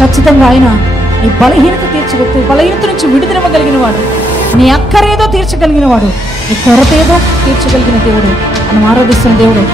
ఖచ్చితంగా ఆయన నీ బలహీనత తీర్చగలుగుతూ, బలహీనత నుంచి విడుదలవ్వగలిగిన వాడు, నీ అక్కరేదో తీర్చగలిగిన వాడు, నీ కొరత ఏదో తీర్చగలిగిన దేవుడు, మనం ఆరాధిస్తున్న దేవుడు.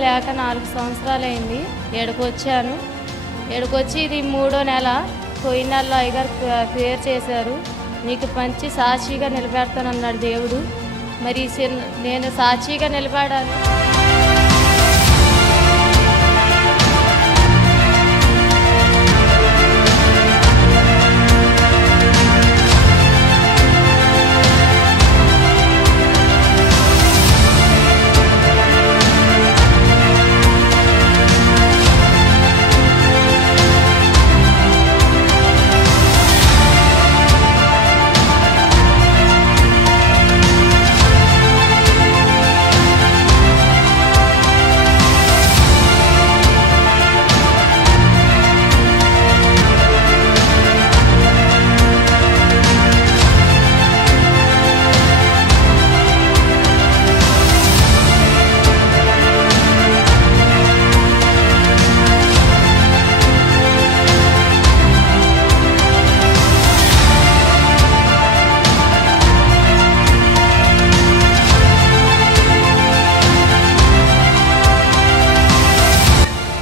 లేక 4 సంవత్సరాలైంది. ఏడుకొచ్చాను. ఏడుకొచ్చి ఇది 3వ నెల. పోయిన నెలలో అయ్యగారు ప్రేయర్ చేశారు. నీకు మంచి సాక్షిగా నిలబెడతానన్నాడు దేవుడు. మరి నేను సాక్షిగా నిలబడాను.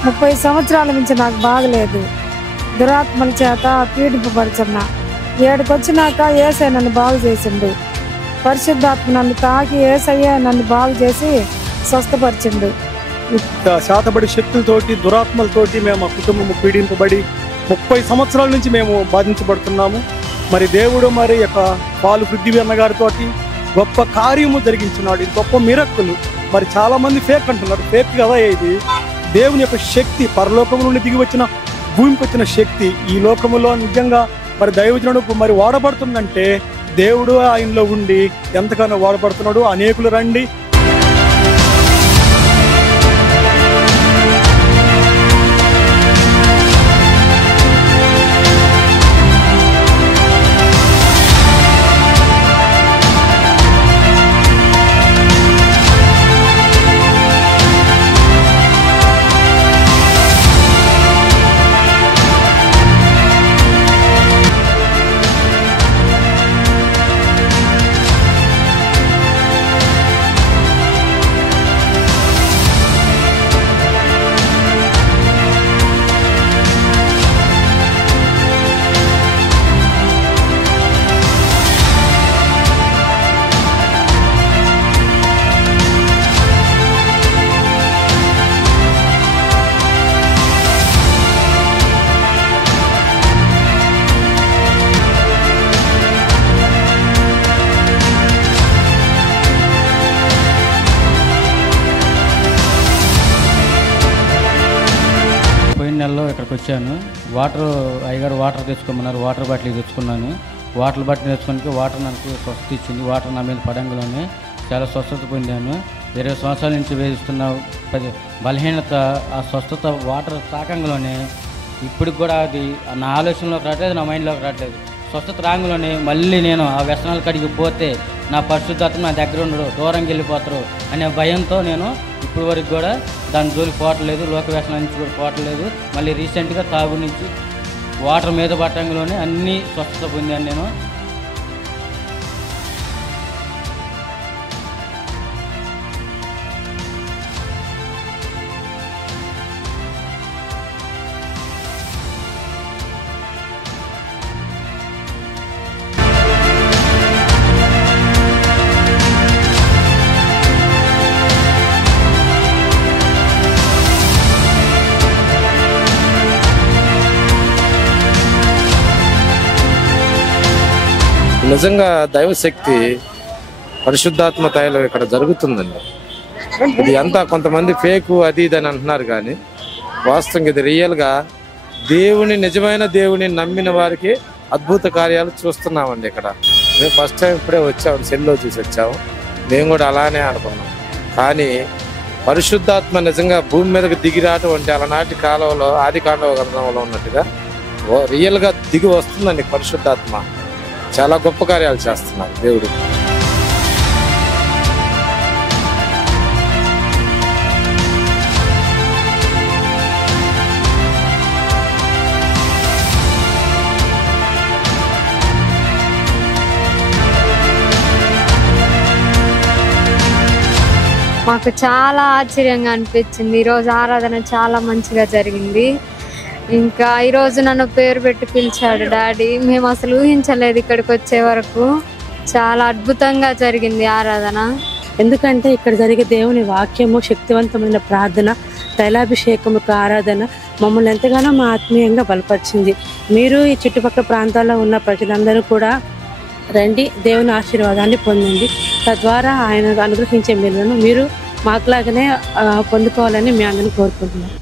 ముప్పై సంవత్సరాల నుంచి నాకు బాగలేదు. దురాత్మల చేత పీడింపబడుతున్నా. ఏడుకొచ్చినాక యేసయ్య నన్ను బాగు చేసిండు. పరిశుద్ధాత్మ నన్ను తాకి యేసయ్య నన్ను బాగు చేసి స్వస్థపరిచిండు. శాతబడి శక్తులతోటి, దురాత్మలతోటి మేము మా కుటుంబం పీడింపబడి 30 సంవత్సరాల నుంచి మేము బాధించబడుతున్నాము. మరి దేవుడు మరి యొక్క పాలు పృథ్వీ అన్న గారితో గొప్ప కార్యము జరిగించినాడు. ఇది గొప్ప మిరక్కులు. మరి చాలా మంది ఫేక్ అంటున్నారు. ఫేక్ కదా ఇది. దేవుని యొక్క శక్తి, పరలోకం నుండి దిగి వచ్చిన భూమికి వచ్చిన శక్తి ఈ లోకములో నిజంగా మరి దైవజనుడు మరి వాడబడుతుందంటే దేవుడు ఆయనలో ఉండి ఎంతగానో వాడబడుతున్నాడు. అనేకులు రండి. నెలలో ఇక్కడికి వచ్చాను. అయ్యగారు వాటర్ తెచ్చుకోమన్నారు. వాటర్ బాటిల్ తెచ్చుకున్నాను. వాటర్ బాటిల్ తెచ్చుకోనికి వాటర్ నాకు స్వస్థత ఇచ్చింది. వాటర్ నా మీద పడంగానే చాలా స్వస్థత పొందాను. 20 సంవత్సరాల నుంచి వేధిస్తున్న బలహీనత, ఆ స్వస్థత వాటర్ తాకంగానే ఇప్పటికి కూడా అది నా ఆలోచనలోకి రావట్లేదు, నా మైండ్లోకి రావట్లేదు. స్వస్థత రాంగులోనే మళ్ళీ నేను ఆ వ్యసనాల కాడికి పోతే నా పరిశుద్ధాత్మ నా దగ్గర ఉండడు, దూరంగా వెళ్ళిపోతారు అనే భయంతో నేను ఇప్పుడు వరకు కూడా దాని జోలికి పోవట్లేదు, లోక వ్యసనాల నుంచి కూడా పోవట్లేదు. మళ్ళీ రీసెంట్గా తాగు నుంచి వాటర్ మీద పట్టంలోనే అన్నీ స్వస్థత పొందాను నేను. నిజంగా దైవశక్తి పరిశుద్ధాత్మ తైలం ఇక్కడ జరుగుతుందండి. ఇది అంతా కొంతమంది ఫేకు అది ఇది అని అంటున్నారు, కానీ వాస్తవంగా ఇది రియల్గా నిజమైన దేవుని నమ్మిన వారికి అద్భుత కార్యాలు చూస్తున్నామండి. ఇక్కడ మేము ఫస్ట్ టైం ఇప్పుడే వచ్చాము, సెల్లో చూసి వచ్చాము. మేము కూడా అలానే అనుకున్నాం. కానీ పరిశుద్ధాత్మ నిజంగా భూమి మీదకి దిగి రావటం అంటే అలనాటి కాలంలో ఆది కాండవ గ్రంథంలో ఉన్నట్టుగా రియల్గా దిగి వస్తుందండి. పరిశుద్ధాత్మ చాలా గొప్ప కార్యాలు చేస్తున్నారు దేవుడు. మాకు చాలా ఆశ్చర్యంగా అనిపించింది. ఈరోజు ఆరాధన చాలా మంచిగా జరిగింది. ఇంకా ఈరోజు నన్ను పేరు పెట్టి పిలిచాడు డాడీ. మేము అసలు ఊహించలేదు ఇక్కడికి వచ్చే వరకు. చాలా అద్భుతంగా జరిగింది ఆరాధన. ఎందుకంటే ఇక్కడ జరిగే దేవుని వాక్యము, శక్తివంతమైన ప్రార్థన, తైలాభిషేకము ఆరాధన మమ్మల్ని ఎంతగానో మా ఆత్మీయంగా బలపరిచింది. మీరు ఈ చుట్టుపక్కల ప్రాంతాల్లో ఉన్న ప్రజలందరూ కూడా రండి, దేవుని ఆశీర్వాదాన్ని పొందండి. తద్వారా ఆయన అనుగ్రహించే మేలును మీరు మాకులాగానే పొందుకోవాలని మేము అందరినీ కోరుకుంటున్నాం.